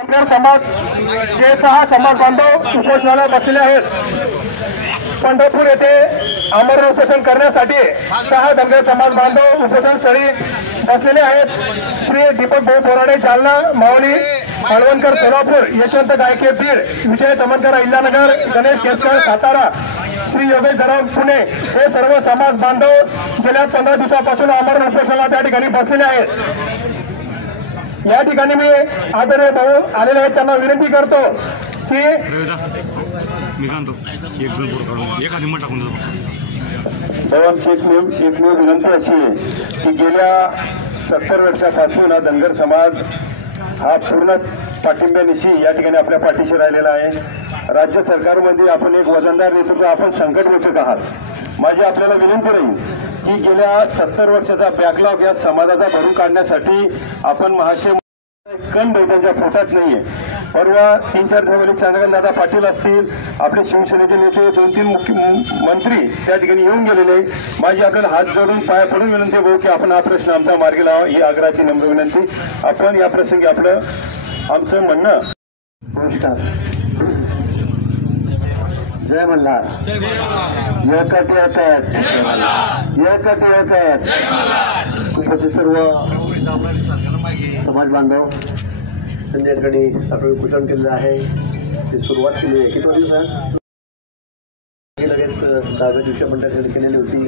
धनगर समाज जे 6 समाज बांधव उपोषणाला बसलेले आहेत। पंढरपूर येथे आमरण उपोषण करण्यासाठी 6 धनगर समाज बांधव उपोषणस्थळी बसलेले आहेत। श्री दीपक भाऊ बोराडे जालना, माऊली हळवणकर सोलापूर, यशवंत गायके बीड, विजय तमनकर अहिल्यानगर, गणेश केसकर सातारा, श्री योगेश दराव पुणे हे सर्व समाज बांधव गेल्या 15 दिवसापासून आमरण उपोषणाला त्या ठिकाणी बसलेले आहेत। या ठिकाणी मी आदरणीय भाऊ आलेले आहेत त्यांना विनंती करतो की आमची एकमेव विनंती अशी आहे की गेल्या 70 वर्षापासून हा धनगर समाज हा पूर्ण पाठिंब्यानिशी या ठिकाणी आपल्या पाठीशी राहिलेला आहे। राज्य सरकारमध्ये आपण एक वजनदार नेतृत्व, आपण संकटमोचक आहात। माझी आपल्याला विनंती राहील की गेल्या 70 वर्षाचा बॅकलॉग या समाजाचा भरून काढण्यासाठी आपण महाशय कण त्यांच्या पोटात नाहीये। परवा 3-4 दिवसांनी चंद्रकांतदादा पाटील असतील, आपले शिवसेनेचे नेते 2-3 मंत्री त्या ठिकाणी येऊन गेलेले। माझी आपल्याला हात जोडून पाया पडून विनंती भाऊ की आपण हा प्रश्न आमचा मार्गी लावा, ही आग्रहाची नम्र विनंती। आपण या प्रसंगी आपलं आमचं म्हणणं। नमस्कार, जय मल्हार, एकट उपस्थित सर्व समाज बांधव त्यांच्या ठिकाणी आपण उपोषण केलेलं आहे। ती सुरुवात केली आहे किती दिवसात लगेच 10व्या दिवशी आपण त्या ठिकाणी केलेली होती।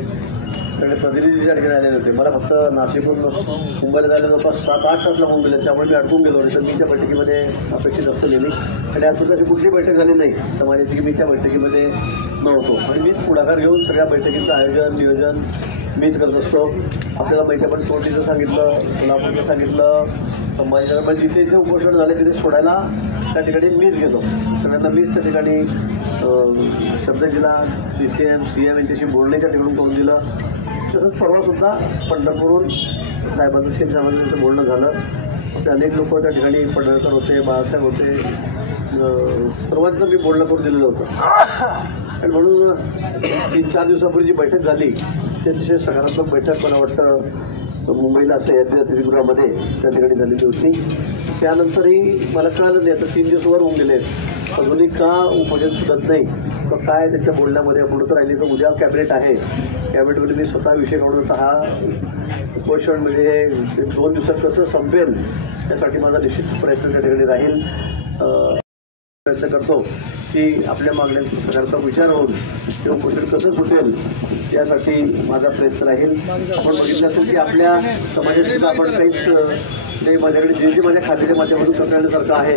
सगळे प्रतिनिधी त्या ठिकाणी आलेले होते। मला फक्त नाशिकहून मुंबईला जायला जवळपास 7-8 तास लागून गेले, त्यामुळे मी अडकून गेलो नाही। तर मी त्या बैठकीमध्ये अपेक्षित असतो नेहमी, आणि आजपर्यंत कुठली बैठक झाली नाही समाजाची की मी त्या बैठकीमध्ये नव्हतो, आणि मीच पुढाकार घेऊन सगळ्या बैठकीचं आयोजन नियोजन मीच करत असतो। आपल्याला माहिती आपण तोंडीचं सांगितलं, सोलापूरचं सांगितलं, संभाजीनगर जिथे जिथे उपोषण झाले तिथे सोडायला त्या ठिकाणी मीच घेतो। सगळ्यांना मीच त्या ठिकाणी शब्द दिला। DCM CM यांच्याशी बोलण्याच्या ठिकाणी करून दिलं। तसंच परवासुद्धा पंढरपूरहून साहेबांचं साहेबांचं बोलणं झालं। अनेक लोक त्या ठिकाणी पडळकर होते, बाळासाहेब होते, सर्वांचं मी बोलणं करून दिलेलं होतं। आणि म्हणून 3-4 दिवसापूर्वी जी बैठक झाली ती अतिशय सकारात्मक बैठक मला वाटतं मुंबईला असं अतिथीगृहामध्ये त्या ठिकाणी झालेली होती। त्यानंतरही मला कळलं नाही, आता 3 दिवस वर होऊन गेले, अजूनही का उपोषण सुटत नाही, तर काय त्यांच्या बोलण्यामध्ये आपण तर राहिली। तर उद्या कॅबिनेट आहे, कॅबिनेटमध्ये मी स्वतः विषय काढून हा उपोषण म्हणजे हे 2 दिवसात कसं संपेल यासाठी माझा निश्चित प्रयत्न त्या ठिकाणी राहील। प्रयत्न करतो की आपल्या मागण्यांचा सकारात्मक विचार होऊन ते उपोषण कसं सुटेल यासाठी माझा प्रयत्न राहील। आपण बघितलं असेल की आपल्या समाजात आपण काहीच ते माझ्याकडे जे माझ्या खात्याच्या माध्यमातून करण्यासारखं आहे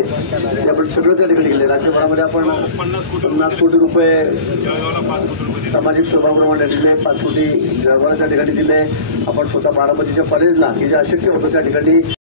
ते आपण सगळं त्या ठिकाणी केले। राज्यभरामध्ये आपण 50 कोटी रुपये सामाजिक स्वभावाप्रमाणे दिले, 5 कोटी जळगावला त्या ठिकाणी दिले। आपण स्वतः बारामतीच्या कॉलेजला की जे अशक्य होतं त्या ठिकाणी